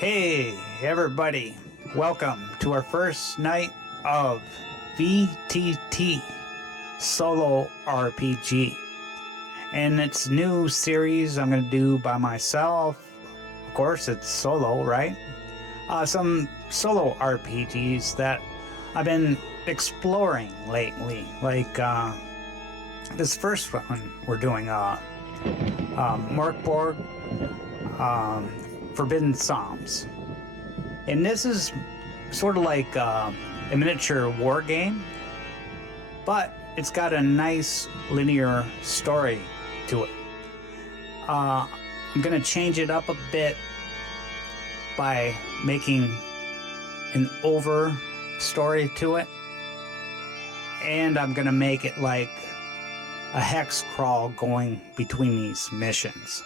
Hey everybody, welcome to our first night of VTT Solo RPG. And it's a new series I'm going to do by myself. Of course, it's solo, right? Some solo RPGs that I've been exploring lately. Like this first one we're doing, Borg, Forbidden Psalms. And this is sort of like a miniature war game, but it's got a nice linear story to it. I'm going to change it up a bit by making an over story to it, and I'm going to make it like a hex crawl going between these missions.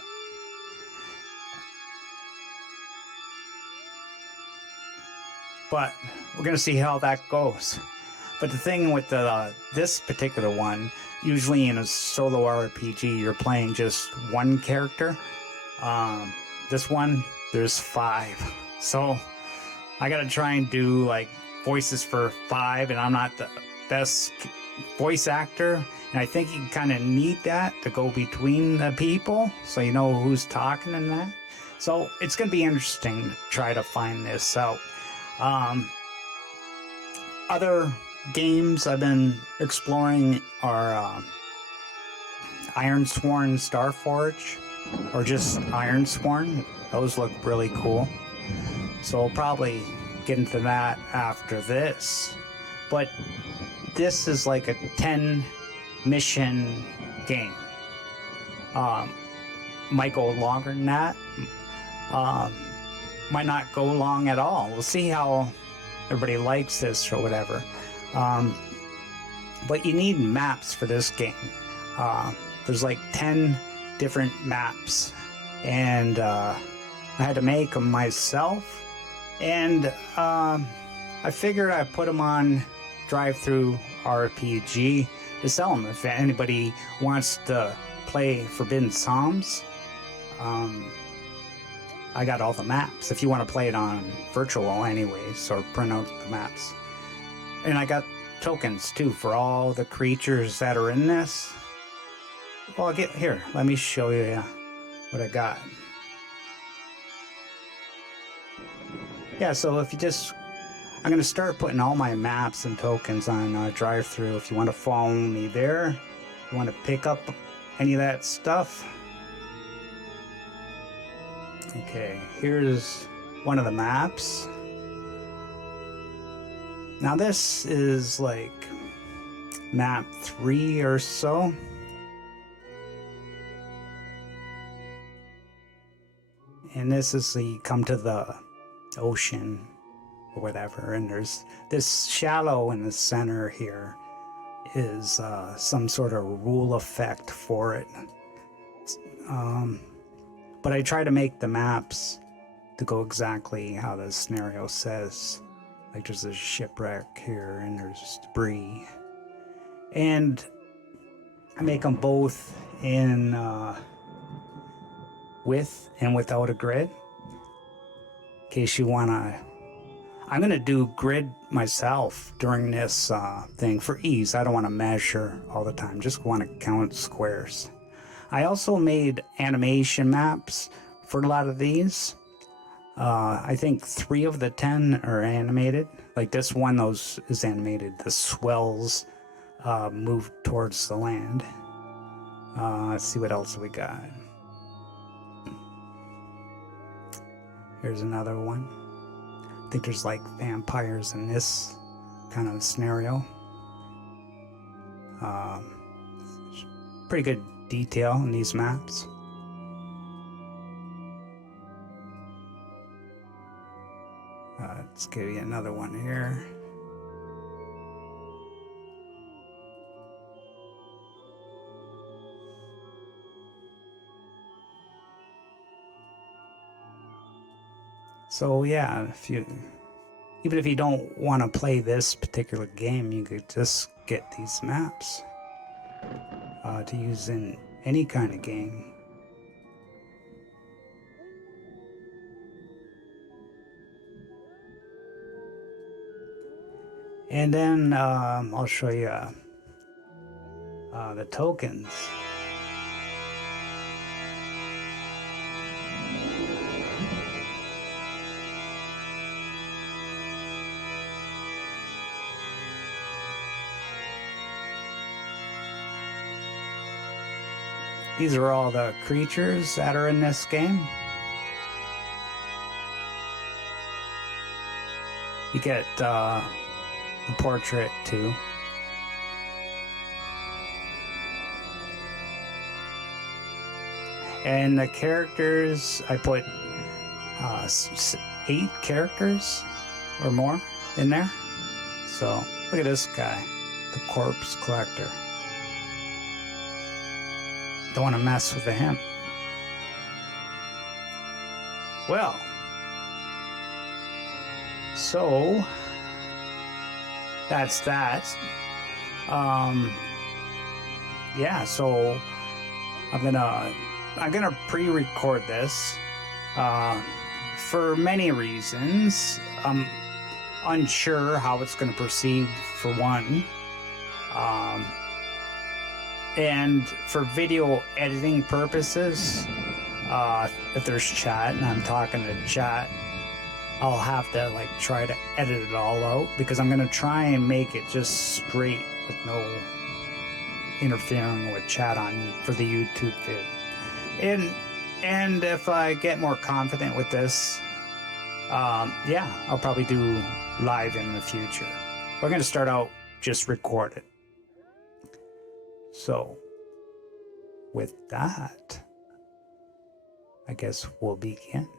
But we're going to see how that goes. But the thing with this particular one, usually in a solo RPG, you're playing just one character. This one, there's 5. So I got to try and do like voices for 5, and I'm not the best voice actor. And I think you kind of need that to go between the people so you know who's talking and that. So it's going to be interesting to try to find this out. Other games I've been exploring are Ironsworn Starforge, or just Ironsworn. Those look really cool. So I'll probably get into that after this. But this is like a 10 mission game. Might go longer than that. Might not go long at all. We'll see how everybody likes this or whatever. But you need maps for this game. There's like 10 different maps, and I had to make them myself. And I figured I'd put them on Drive-Thru RPG to sell them if anybody wants to play Forbidden Psalms. I got all the maps if you want to play it on virtual anyways, or print out the maps. And I got tokens too for all the creatures that are in this. Well, here, let me show you what I got. Yeah, so if you I'm going to start putting all my maps and tokens on Drive-Thru. If you want to follow me there, if you want to pick up any of that stuff. Okay, here's one of the maps. Now this is like map 3 or so. And this is you come to the ocean or whatever, and there's this shallow in the center here is some sort of rule effect for it. But I try to make the maps to go exactly how the scenario says. Like there's a shipwreck here and there's debris. And I make them both in with and without a grid. In case you wanna, I'm gonna do grid myself during this thing for ease. I don't wanna measure all the time, just wanna count squares. I also made animation maps for a lot of these. I think 3 of the 10 are animated. Like this one, is animated. The swells move towards the land. Let's see what else we got. Here's another one. I think there's like vampires in this kind of scenario. Pretty good detail in these maps. Let's give you another one here. So yeah, even if you don't want to play this particular game, you could just get these maps to use in any kind of game. And then I'll show you the tokens. These are all the creatures that are in this game. You get the portrait too. And the characters, I put 8 characters or more in there. So look at this guy, the corpse collector. Don't want to mess with him. Well, so that's that. Yeah, so I'm gonna pre-record this for many reasons. I'm unsure how it's gonna proceed, for one. And for video editing purposes, if there's chat and I'm talking to chat, I'll have to like try to edit it all out, because I'm gonna try and make it just straight with no interfering with chat on for the YouTube vid. And if I get more confident with this, yeah, I'll probably do live in the future. We're gonna start out just recorded. So, with that, I guess we'll begin.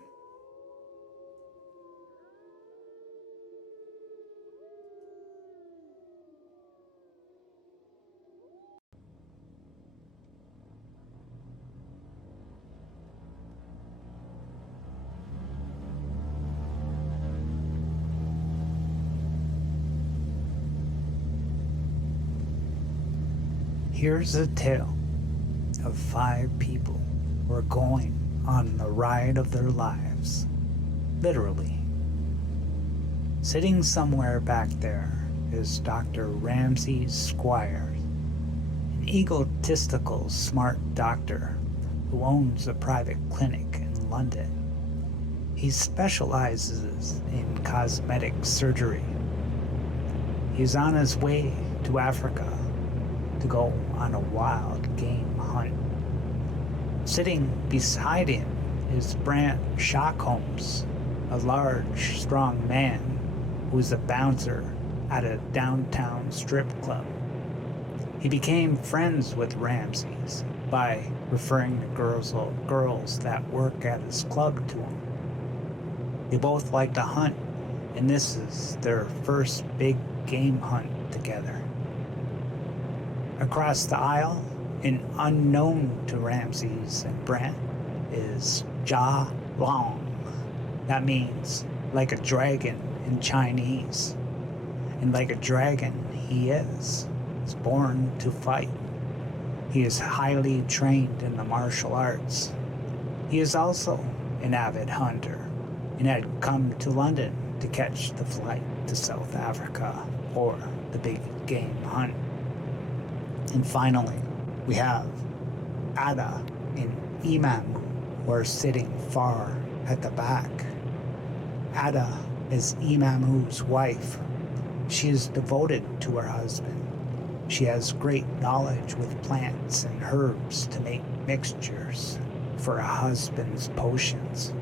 Here's a tale of 5 people who are going on the ride of their lives, literally. Sitting somewhere back there is Dr. Ramsey Squires, an egotistical, smart doctor who owns a private clinic in London. He specializes in cosmetic surgery. He's on his way to Africa to go on a wild game hunt. Sitting beside him is Brant Shockholmes, a large, strong man who is a bouncer at a downtown strip club. He became friends with Ramses by referring the girls that work at his club to him. They both like to hunt, and this is their first big game hunt together. Across the aisle, and unknown to Ramses and Brent, is Ja Long. That means like a dragon in Chinese. And like a dragon he is born to fight. He is highly trained in the martial arts. He is also an avid hunter and had come to London to catch the flight to South Africa for the big game hunt. And finally, we have Ada and Imam, who are sitting far at the back. Ada is Imamu's wife. She is devoted to her husband. She has great knowledge with plants and herbs to make mixtures for her husband's potions.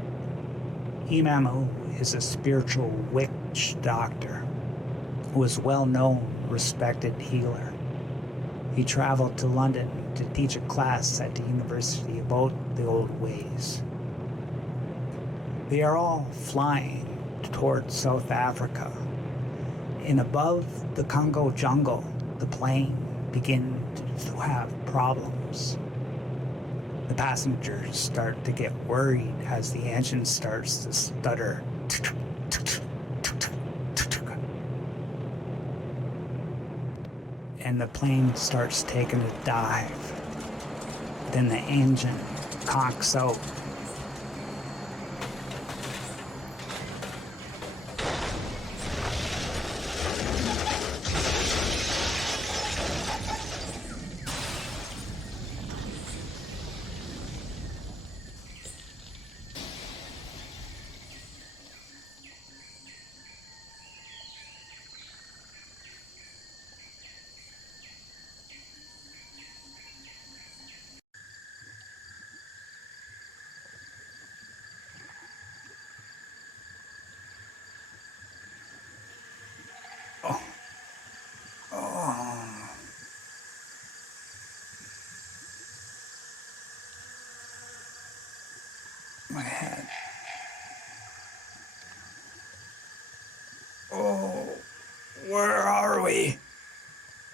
Imamu is a spiritual witch doctor who is well-known, respected healer. He traveled to London to teach a class at the university about the old ways. They are all flying towards South Africa, and above the Congo jungle, the plane begins to have problems. The passengers start to get worried as the engine starts to stutter. And the plane starts taking a dive. Then the engine conks out. My head. Oh, where are we?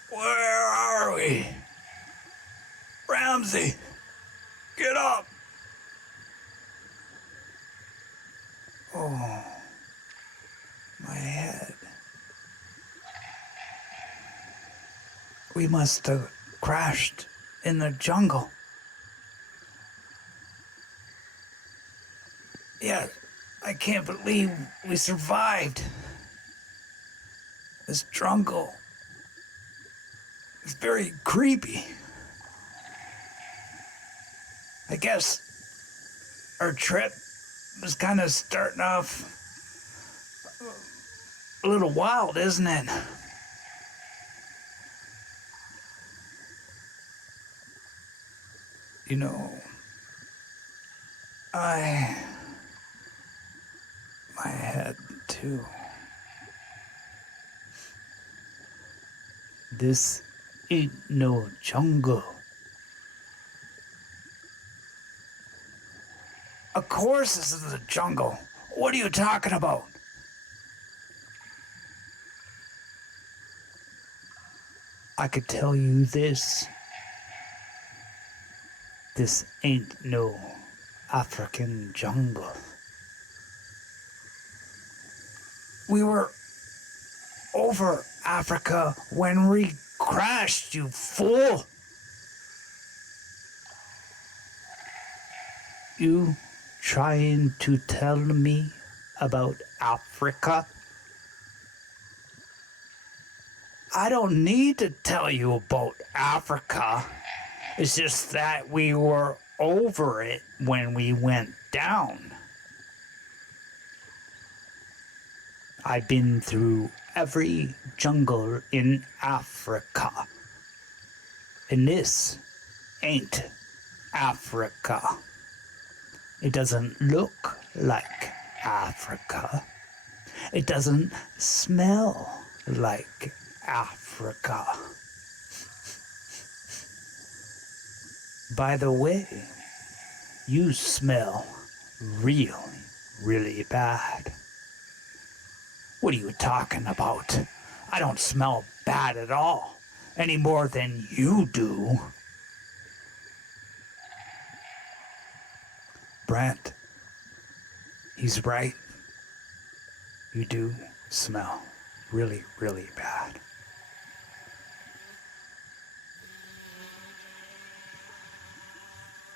Where are we? Ramsey, get up! Oh, my head. We must have crashed in the jungle. Yeah, I can't believe we survived. This jungle is very creepy. I guess our trip was kind of starting off a little wild, isn't it? You know, my head too. This ain't no jungle. Of course this is a jungle. What are you talking about? I could tell you this. This ain't no African jungle. We were over Africa when we crashed, you fool! You trying to tell me about Africa? I don't need to tell you about Africa. It's just that we were over it when we went down. I've been through every jungle in Africa. And this ain't Africa. It doesn't look like Africa. It doesn't smell like Africa. By the way, you smell really, really bad. What are you talking about? I don't smell bad at all, any more than you do. Brent, he's right. You do smell really, really bad.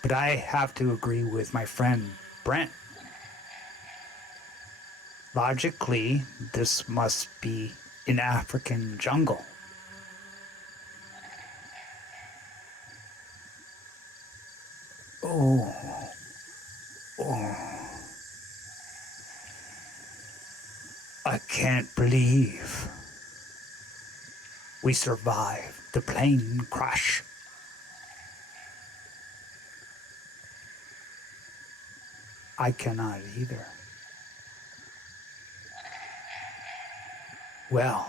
But I have to agree with my friend Brent. Logically, this must be an African jungle. Oh. I can't believe we survived the plane crash. I cannot either. Well,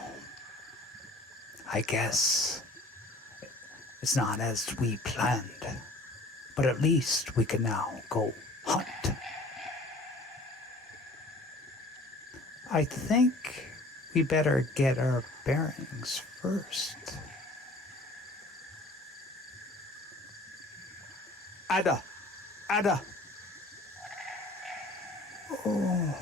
I guess it's not as we planned, but at least we can now go hunt. I think we better get our bearings first. Ada! Oh,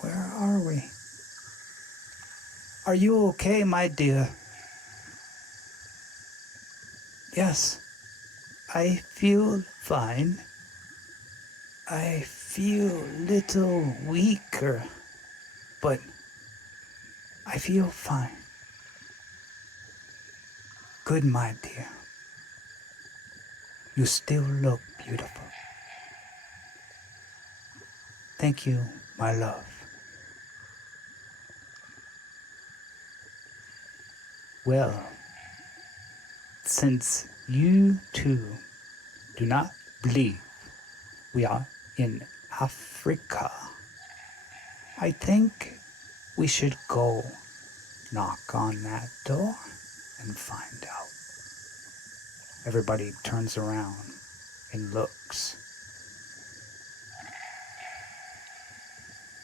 where are we? Are you okay, my dear? Yes, I feel fine. I feel a little weaker, but I feel fine. Good, my dear. You still look beautiful. Thank you, my love. Well, since you two do not believe we are in Africa, I think we should go knock on that door and find out. Everybody turns around and looks.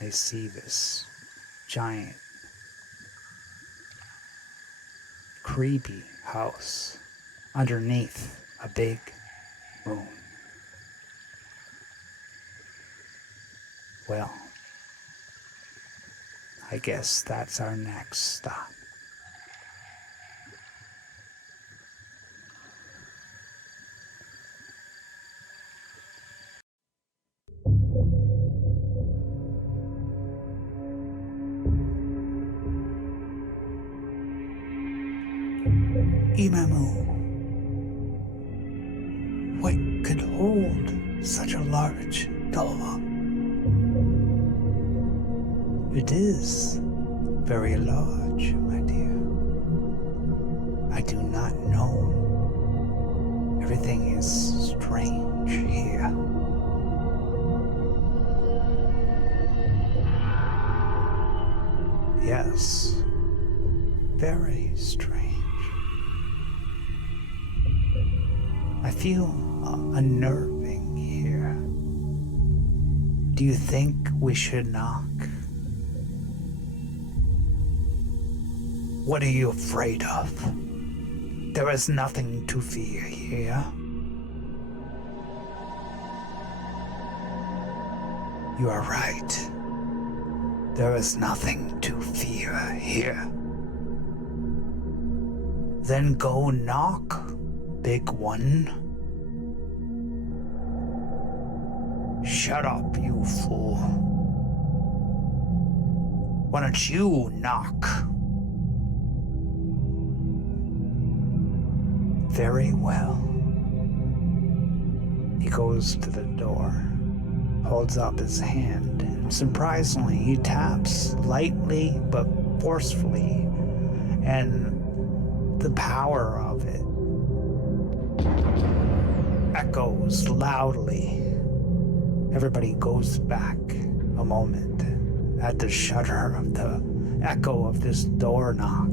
They see this giant, creepy house underneath a big moon. Well, I guess that's our next stop. Imamu, what could hold such a large door? It is very large, my dear. I do not know. Everything is strange here. Yes, very strange. I feel unnerving here. Do you think we should knock? What are you afraid of? There is nothing to fear here. You are right. There is nothing to fear here. Then go knock, big one. Shut up, you fool. Why don't you knock? Very well. He goes to the door, holds up his hand, and surprisingly he taps lightly but forcefully, and the power of it echoes loudly. Everybody goes back a moment, at the shudder of the echo of this door knock.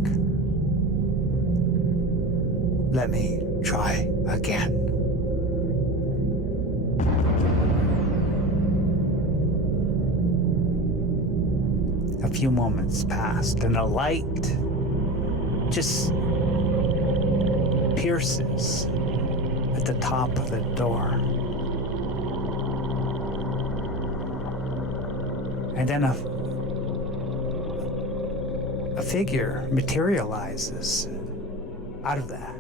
Let me try again. A few moments passed, and a light just pierces at the top of the door. And then a figure materializes out of that.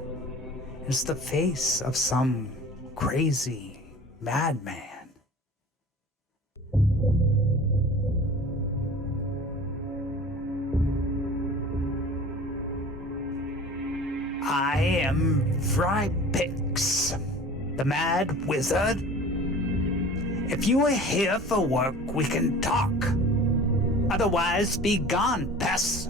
It's the face of some crazy madman. I am Vrypix, the Mad Wizard. If you are here for work, we can talk. Otherwise, be gone, pests.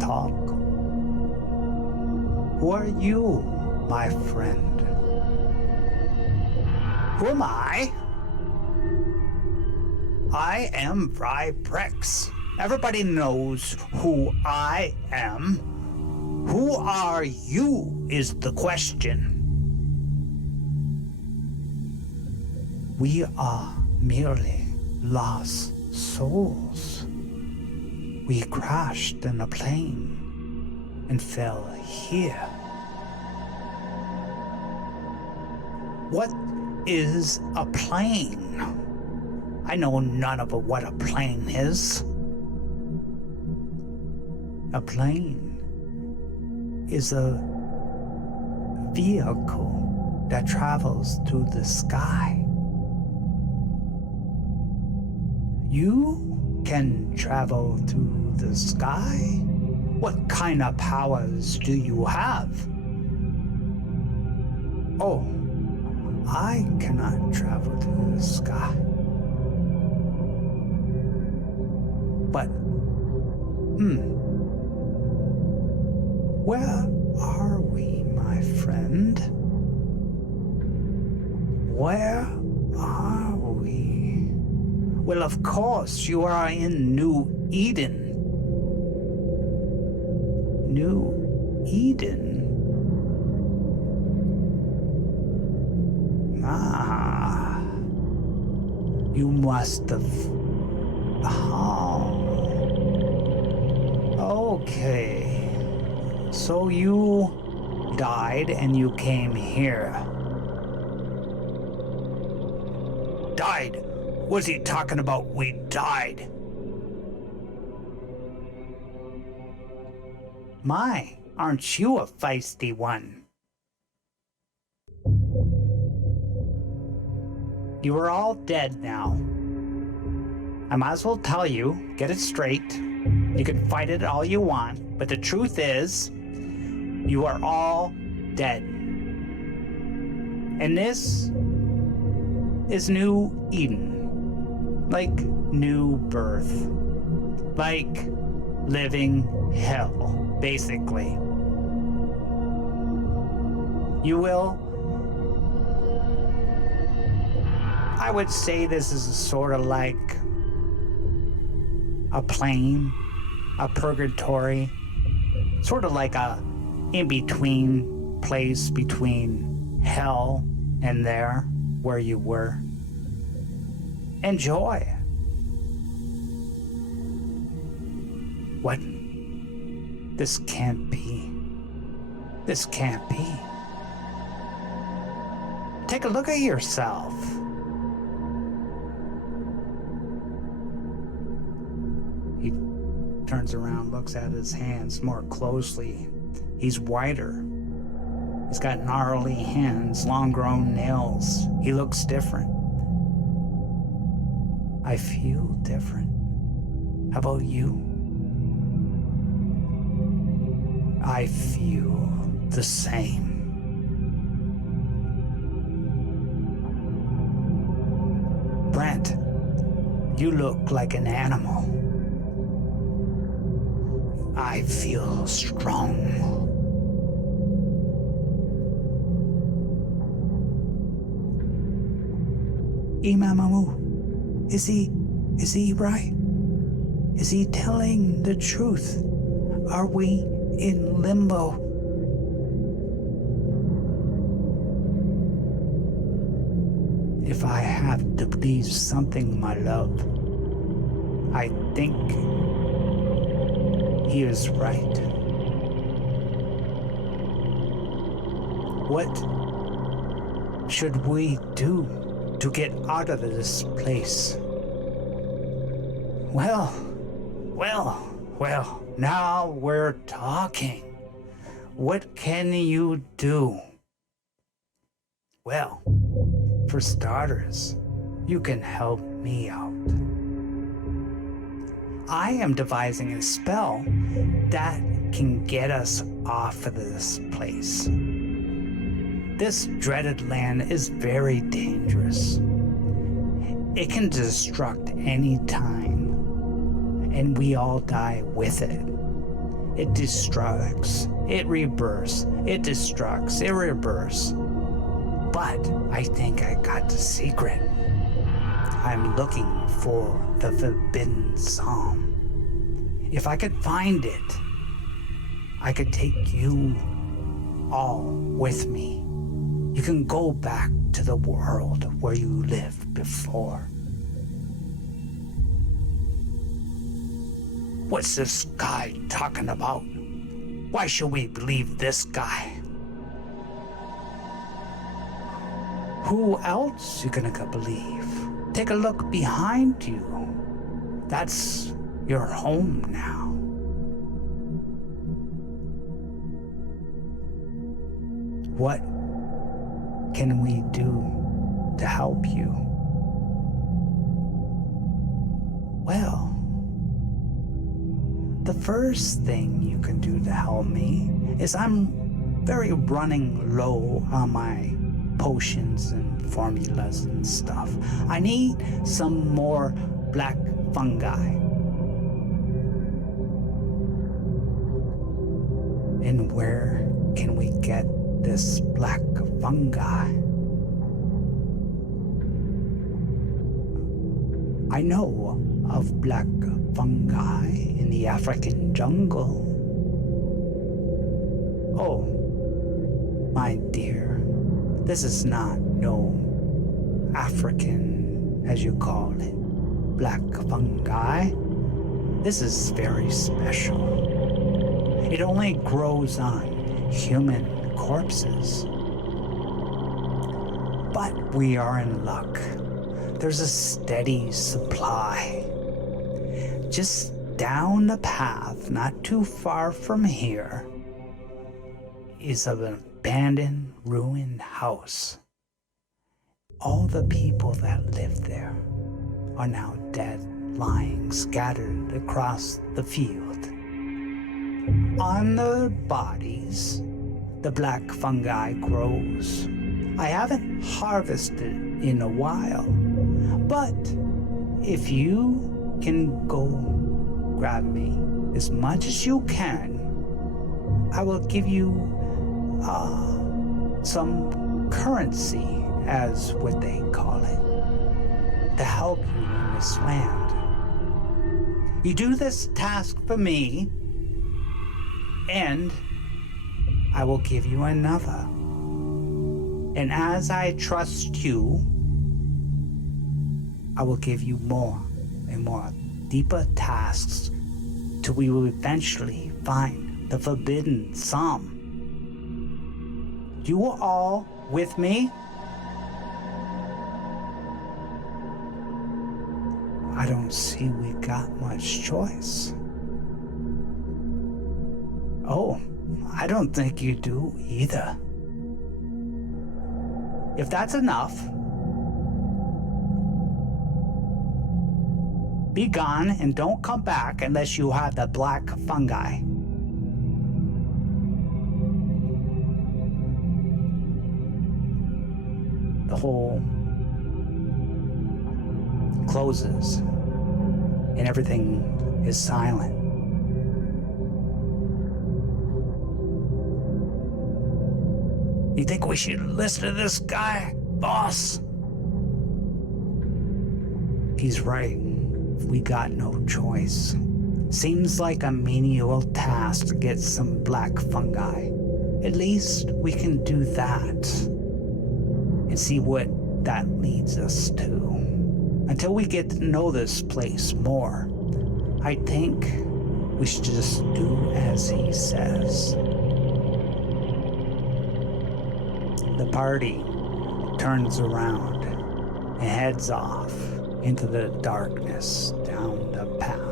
Talk? Who are you, my friend? Who am I? I am Vrypix. Everybody knows who I am. Who are you is the question. We are merely lost souls. We crashed in a plane and fell here. What is a plane? I know none of what a plane is. A plane is a vehicle that travels through the sky. You can travel through the sky? What kind of powers do you have? Oh, I cannot travel through the sky. But, where are we, my friend? Where are we? Well, of course, you are in New Eden. New Eden? Ah, you must have... Okay, so you died and you came here. Died? What's he talking about? We died. My, aren't you a feisty one? You are all dead now. I might as well tell you, get it straight. You can fight it all you want, but the truth is, you are all dead. And this is New Eden. Like new birth. Like living hell, basically. You will... I would say this is sort of like a plane, a purgatory, sort of like a in-between place between hell and there where you were. Enjoy. What? This can't be. This can't be. Take a look at yourself. He turns around, looks at his hands more closely. He's whiter. He's got gnarly hands, long-grown nails. He looks different. I feel different. How about you? I feel the same. Brent, you look like an animal. I feel strong. Imamamu, is he right? Is he telling the truth? Are we in limbo? If I have to believe something, my love, I think he is right. What should we do to get out of this place? Well, now we're talking. What can you do? Well, for starters, you can help me out. I am devising a spell that can get us off of this place. This dreaded land is very dangerous. It can destruct any time, and we all die with it. It destructs, it rebirths, it destructs, it rebirths. But I think I got the secret. I'm looking for the forbidden psalm. If I could find it, I could take you all with me. You can go back to the world where you lived before. What's this guy talking about? Why should we believe this guy? Who else you gonna believe? Take a look behind you. That's your home now. What can we do to help you? Well, the first thing you can do to help me is I'm very running low on my potions and formulas and stuff. I need some more black fungi. And where can we get this black fungi? I know of black fungi in the African jungle. Oh, my dear, this is not no African, as you call it, black fungi. This is very special. It only grows on human corpses. But we are in luck. There's a steady supply. Just down the path, not too far from here, is an abandoned, ruined house. All the people that lived there are now dead, lying scattered across the field. On their bodies, the black fungi grows. I haven't harvested in a while, but if you can go grab me as much as you can, I will give you some currency, as what they call it, to help you in this land. You do this task for me, and I will give you another. And as I trust you, I will give you more and more deeper tasks till we will eventually find the forbidden psalm. You are all with me? I don't see we got much choice. Oh, I don't think you do either. If that's enough, be gone and don't come back unless you have the black fungi. The hole closes and everything is silent. You think we should listen to this guy, boss? He's right. We got no choice. Seems like a menial task to get some black fungi. At least we can do that and see what that leads us to. Until we get to know this place more, I think we should just do as he says. The party turns around and heads off into the darkness down the path.